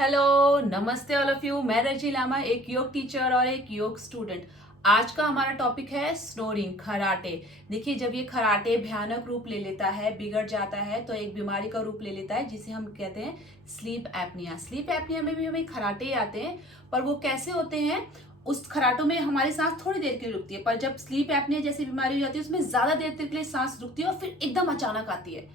Hello, नमस्ते all of you. मैं रजी लामा, एक योग टीचर और एक योग स्टूडेंट। आज का हमारा टॉपिक है स्नोरिंग, खराटे। देखिए, जब ये खराटे भयानक रूप ले लेता है, बिगड़ जाता है, तो एक बीमारी का रूप ले लेता है जिसे हम कहते हैं स्लीप एपनिया। स्लीप एपनिया में भी हमें खराटे आते हैं, पर वो कैसे होते हैं? उस खराटों में हमारी सांस थोड़ी देर के लिए रुकती है, पर जब स्लीप एपनिया जैसी बीमारी हो जाती है उसमें ज्यादा देर तक के लिए सांस रुकती है और फिर एकदम अचानक आती है।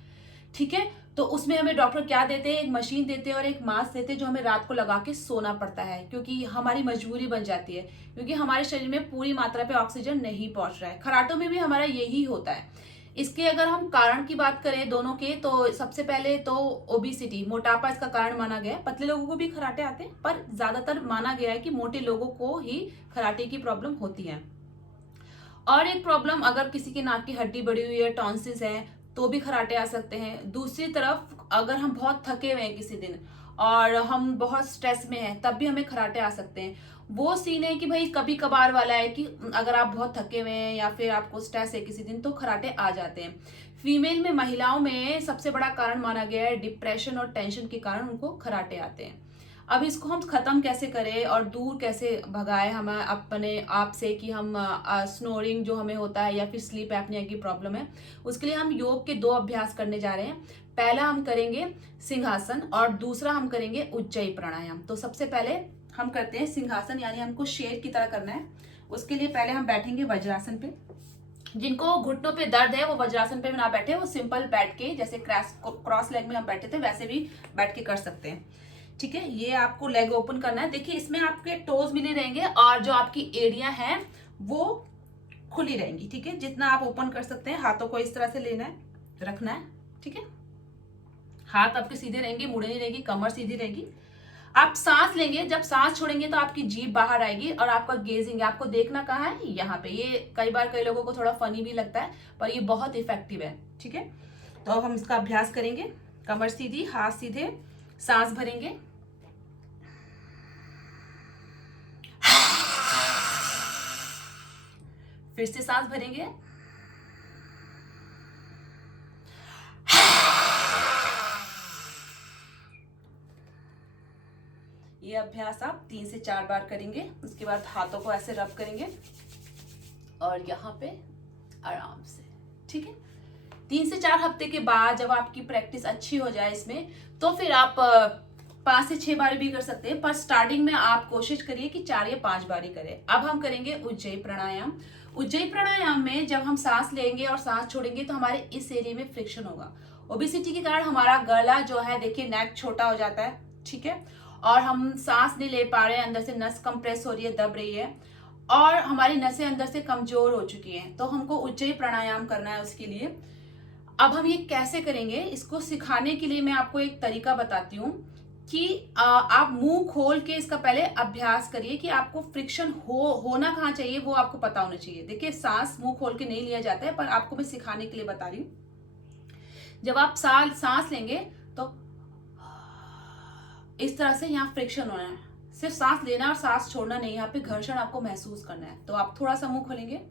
ठीक है, तो उसमें हमें डॉक्टर क्या देते हैं? एक मशीन देते हैं और एक मास्क देते हैं जो हमें रात को लगा के सोना पड़ता है, क्योंकि हमारी मजबूरी बन जाती है, क्योंकि हमारे शरीर में पूरी मात्रा पे ऑक्सीजन नहीं पहुंच रहा है। खराटों में भी हमारा यही होता है। इसके अगर हम कारण की बात करें दोनों के, तो सबसे पहले तो ओबिसिटी, मोटापा इसका कारण माना गया है। पतले लोगों को भी खराटे आते हैं, पर ज्यादातर माना गया है कि मोटे लोगों को ही खराटे की प्रॉब्लम होती है। और एक प्रॉब्लम, अगर किसी की नाक की हड्डी बढ़ी हुई है, टॉन्सिस है, तो भी खराटे आ सकते हैं। दूसरी तरफ अगर हम बहुत थके हुए हैं किसी दिन और हम बहुत स्ट्रेस में हैं, तब भी हमें खराटे आ सकते हैं। वो सीन है कि भाई कभी कभार वाला है कि अगर आप बहुत थके हुए हैं या फिर आपको स्ट्रेस है किसी दिन, तो खराटे आ जाते हैं। फीमेल में, महिलाओं में सबसे बड़ा कारण माना गया है डिप्रेशन और टेंशन के कारण उनको खराटे आते हैं। अब इसको हम खत्म कैसे करें और दूर कैसे भगाए हम अपने आप से कि हम स्नोरिंग जो हमें होता है या फिर स्लीप एपनिया की प्रॉब्लम है, उसके लिए हम योग के दो अभ्यास करने जा रहे हैं। पहला हम करेंगे सिंहासन और दूसरा हम करेंगे उज्जयी प्राणायाम। तो सबसे पहले हम करते हैं सिंहासन, यानी हमको शेर की तरह करना है। उसके लिए पहले हम बैठेंगे वज्रासन पे। जिनको घुटनों पे दर्द है वो वज्रासन पे ना बैठे, वो सिंपल बैठ के, जैसे क्रॉस लेग में हम बैठे थे वैसे भी बैठ के कर सकते हैं। ठीक है, ये आपको लेग ओपन करना है। देखिए, इसमें आपके टोज मिले रहेंगे और जो आपकी एड़ियां हैं वो खुली रहेंगी। ठीक है, जितना आप ओपन कर सकते हैं। हाथों को इस तरह से लेना है, रखना है। ठीक है, हाथ आपके सीधे रहेंगे, मुड़े नहीं रहेगी, कमर सीधी रहेगी। आप सांस लेंगे, जब सांस छोड़ेंगे तो आपकी जीभ बाहर आएगी और आपका गेजिंग, आपको देखना कहाँ है? यहाँ पे। ये कई बार कई लोगों को थोड़ा फनी भी लगता है, पर ये बहुत इफेक्टिव है। ठीक है, तो अब हम इसका अभ्यास करेंगे। कमर सीधी, हाथ सीधे, सांस भरेंगे, फिर से सांस भरेंगे, ये अभ्यास आप 3 से 4 बार करेंगे। उसके बाद हाथों को ऐसे रब करेंगे और यहाँ पे आराम से। ठीक है, 3 से 4 हफ्ते के बाद जब आपकी प्रैक्टिस अच्छी हो जाए इसमें, तो फिर आप 5 से 6 बार भी कर सकते हैं, पर स्टार्टिंग में आप कोशिश करिए कि 4 या 5 बार ही करें। अब हम करेंगे उज्जयी प्राणायाम। उज्जयी प्राणायाम में जब हम सांस लेंगे और सांस छोड़ेंगे तो हमारे इस एरिया में फ्रिक्शन होगा। ओबिसिटी के कारण हमारा गला जो है, देखिए, नेक छोटा हो जाता है। ठीक है, और हम सांस नहीं ले पा रहे हैं, अंदर से नस कंप्रेस हो रही है, दब रही है और हमारी नसें अंदर से कमजोर हो चुकी हैं, तो हमको उज्जयी प्राणायाम करना है उसके लिए। अब हम ये कैसे करेंगे, इसको सिखाने के लिए मैं आपको एक तरीका बताती हूँ कि आप मुंह खोल के इसका पहले अभ्यास करिए कि आपको फ्रिक्शन होना कहाँ चाहिए, वो आपको पता होना चाहिए। देखिए, सांस मुंह खोल के नहीं लिया जाता है, पर आपको मैं सिखाने के लिए बता रही हूँ। जब आप सांस लेंगे तो इस तरह से यहाँ फ्रिक्शन होना है। सिर्फ सांस लेना और सांस छोड़ना नहीं, यहाँ पे घर्षण आपको महसूस करना है। तो आप थोड़ा सा मुंह खोलेंगे,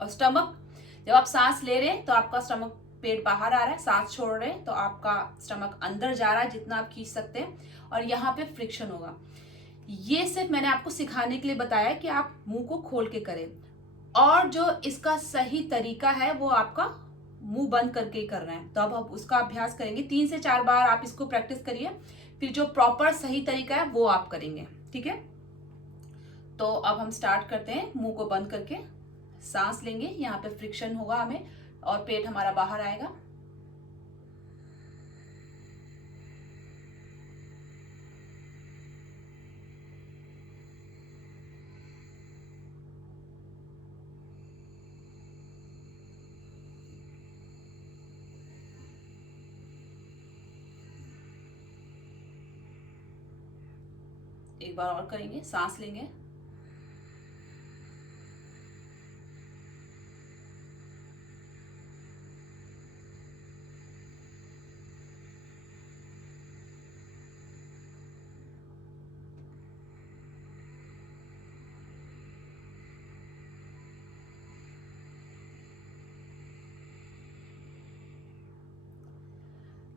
और स्टमक, जब आप सांस ले रहे हैं तो आपका स्टमक, पेट बाहर आ रहा है, सांस छोड़ रहे हैं तो आपका स्टमक अंदर जा रहा है जितना आप खींच सकते हैं, और यहाँ पे फ्रिक्शन होगा। ये सिर्फ मैंने आपको सिखाने के लिए बताया कि आप मुंह को खोल के करें, और जो इसका सही तरीका है वो आपका मुंह बंद करके ही करना है। तो अब आप उसका अभ्यास करेंगे। 3 से 4 बार आप इसको प्रैक्टिस करिए, फिर जो प्रॉपर सही तरीका है वो आप करेंगे। ठीक है, तो अब हम स्टार्ट करते हैं। मुंह को बंद करके सांस लेंगे, यहाँ पे फ्रिक्शन होगा हमें और पेट हमारा बाहर आएगा। एक बार और करेंगे, सांस लेंगे,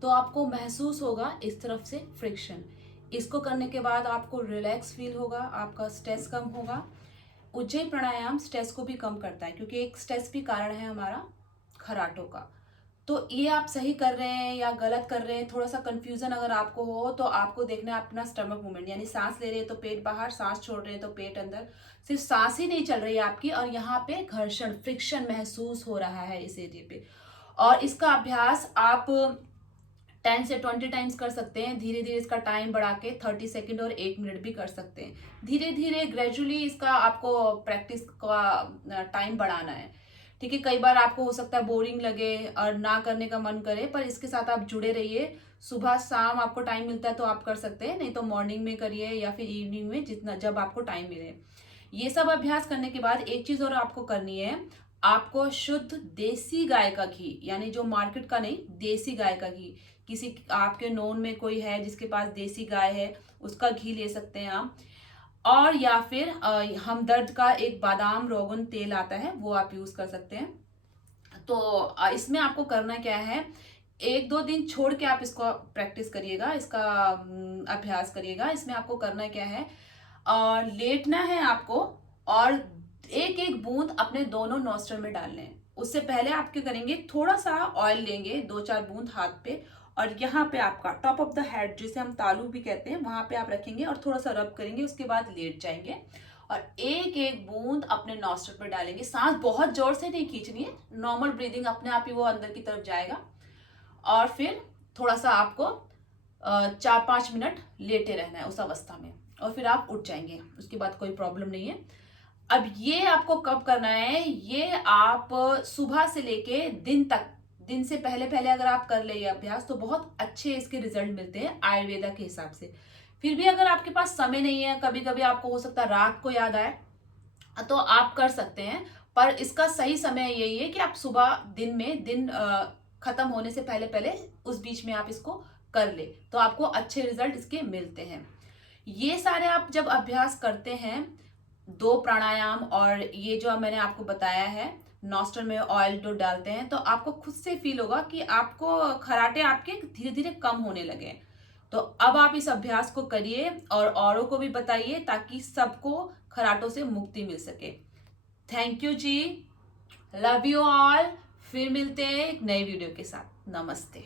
तो आपको महसूस होगा इस तरफ से फ्रिक्शन। इसको करने के बाद आपको रिलैक्स फील होगा, आपका स्ट्रेस कम होगा। उज्जयी प्राणायाम स्ट्रेस को भी कम करता है, क्योंकि एक स्ट्रेस भी कारण है हमारा खराटों का। तो ये आप सही कर रहे हैं या गलत कर रहे हैं, थोड़ा सा कंफ्यूजन अगर आपको हो तो आपको देखना है अपना स्टमक मूवमेंट, यानी सांस ले रहे हैं तो पेट बाहर, सांस छोड़ रहे हैं तो पेट अंदर। सिर्फ सांस ही नहीं चल रही है आपकी, और यहाँ पे घर्षण फ्रिक्शन महसूस हो रहा है इस एरिया पे। और इसका अभ्यास आप 10 से 20 टाइम्स कर सकते हैं। धीरे धीरे इसका टाइम बढ़ा के 30 सेकेंड और 1 मिनट भी कर सकते हैं। धीरे धीरे ग्रेजुअली इसका आपको प्रैक्टिस का टाइम बढ़ाना है। ठीक है, कई बार आपको हो सकता है बोरिंग लगे और ना करने का मन करे, पर इसके साथ आप जुड़े रहिए। सुबह शाम आपको टाइम मिलता है तो आप कर सकते हैं, नहीं तो मॉर्निंग में करिए या फिर इवनिंग में, जितना जब आपको टाइम मिले। ये सब अभ्यास करने के बाद एक चीज और आपको करनी है। आपको शुद्ध देसी गाय का घी, यानी जो मार्केट का नहीं, देसी गाय का घी, किसी आपके नोन में कोई है जिसके पास देसी गाय है, उसका घी ले सकते हैं आप। और या फिर हमदर्द का एक बादाम रोगन तेल आता है, वो आप यूज कर सकते हैं। तो इसमें आपको करना क्या है, 1-2 दिन छोड़ के आप इसको प्रैक्टिस करिएगा, इसका अभ्यास करिएगा। इसमें आपको करना क्या है, लेटना है आपको, और एक एक बूंद अपने दोनों नॉस्ट्रल में डालने हैं। उससे पहले आप क्या करेंगे, थोड़ा सा ऑयल लेंगे, 2-4 बूंद हाथ पे, और यहाँ पे आपका टॉप ऑफ द हेड, जिसे हम तालू भी कहते हैं, वहां पे आप रखेंगे और थोड़ा सा रब करेंगे। उसके बाद लेट जाएंगे और एक एक बूंद अपने नॉस्ट्रल पे डालेंगे। सांस बहुत जोर से नहीं खींचनी है, नॉर्मल ब्रीदिंग, अपने आप ही वो अंदर की तरफ जाएगा। और फिर थोड़ा सा आपको 4-5 मिनट लेटे रहना है उस अवस्था में, और फिर आप उठ जाएंगे। उसके बाद कोई प्रॉब्लम नहीं है। अब ये आपको कब करना है, ये आप सुबह से लेके दिन तक, दिन से पहले पहले अगर आप कर ले ये अभ्यास, तो बहुत अच्छे इसके रिजल्ट मिलते हैं आयुर्वेदा के हिसाब से। फिर भी अगर आपके पास समय नहीं है, कभी कभी आपको हो सकता है रात को याद आए, तो आप कर सकते हैं। पर इसका सही समय यही है कि आप सुबह दिन में, दिन खत्म होने से पहले पहले उस बीच में आप इसको कर ले, तो आपको अच्छे रिजल्ट इसके मिलते हैं। ये सारे आप जब अभ्यास करते हैं, 2 प्राणायाम और ये जो मैंने आपको बताया है, नॉस्ट्रल में ऑयल जो डालते हैं, तो आपको खुद से फील होगा कि आपको खराटे आपके धीरे धीरे कम होने लगे। तो अब आप इस अभ्यास को करिए और औरों को भी बताइए, ताकि सबको खराटों से मुक्ति मिल सके। थैंक यू जी, लव यू ऑल। फिर मिलते हैं एक नई वीडियो के साथ। नमस्ते।